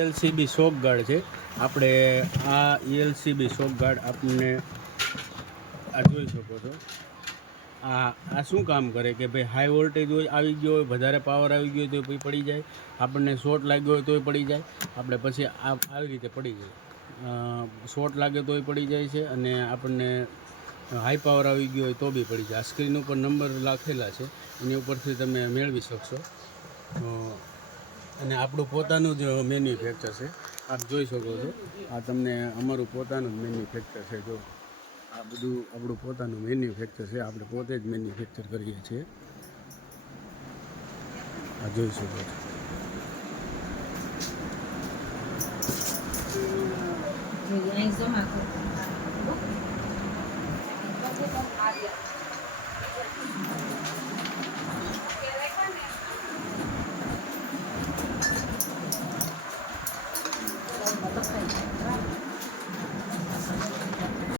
LCB શોક guard છે. આપણે આ એલસીબી શોક ગાર્ડ આપણને આ જોઈ શકો છો. આ શું કામ કરે કે ભાઈ હાઈ વોલ્ટેજ હોય આવી ગયો હોય, વધારે પાવર આવી ગયો હોય તો પછી પડી જાય, આપણને શોર્ટ લાગ્યો હોય તોય પડી જાય, આપણે પછી આવી રીતે પડી જાય. શોર્ટ લાગે તોય પડી જાય છે અને આપણને હાઈ પાવર આવી ગયો હોય તો બી પડી જાય. આ સ્ક્રીન ઉપર નંબર લખેલા છે, એની ઉપરથી તમે મેળવી શકશો. અને આપણું પોતાનું જ મેન્યુફેક્ચર છે, આપ જોઈ શકો છો. આ તમને અમારું પોતાનું જ મેન્યુફેક્ચર છે. જો આ બધું આપણું પોતાનું મેન્યુફેક્ચર છે, આપણે પોતે જ મેન્યુફેક્ચર કરીએ છીએ. આ જોઈ શકો છો. જમા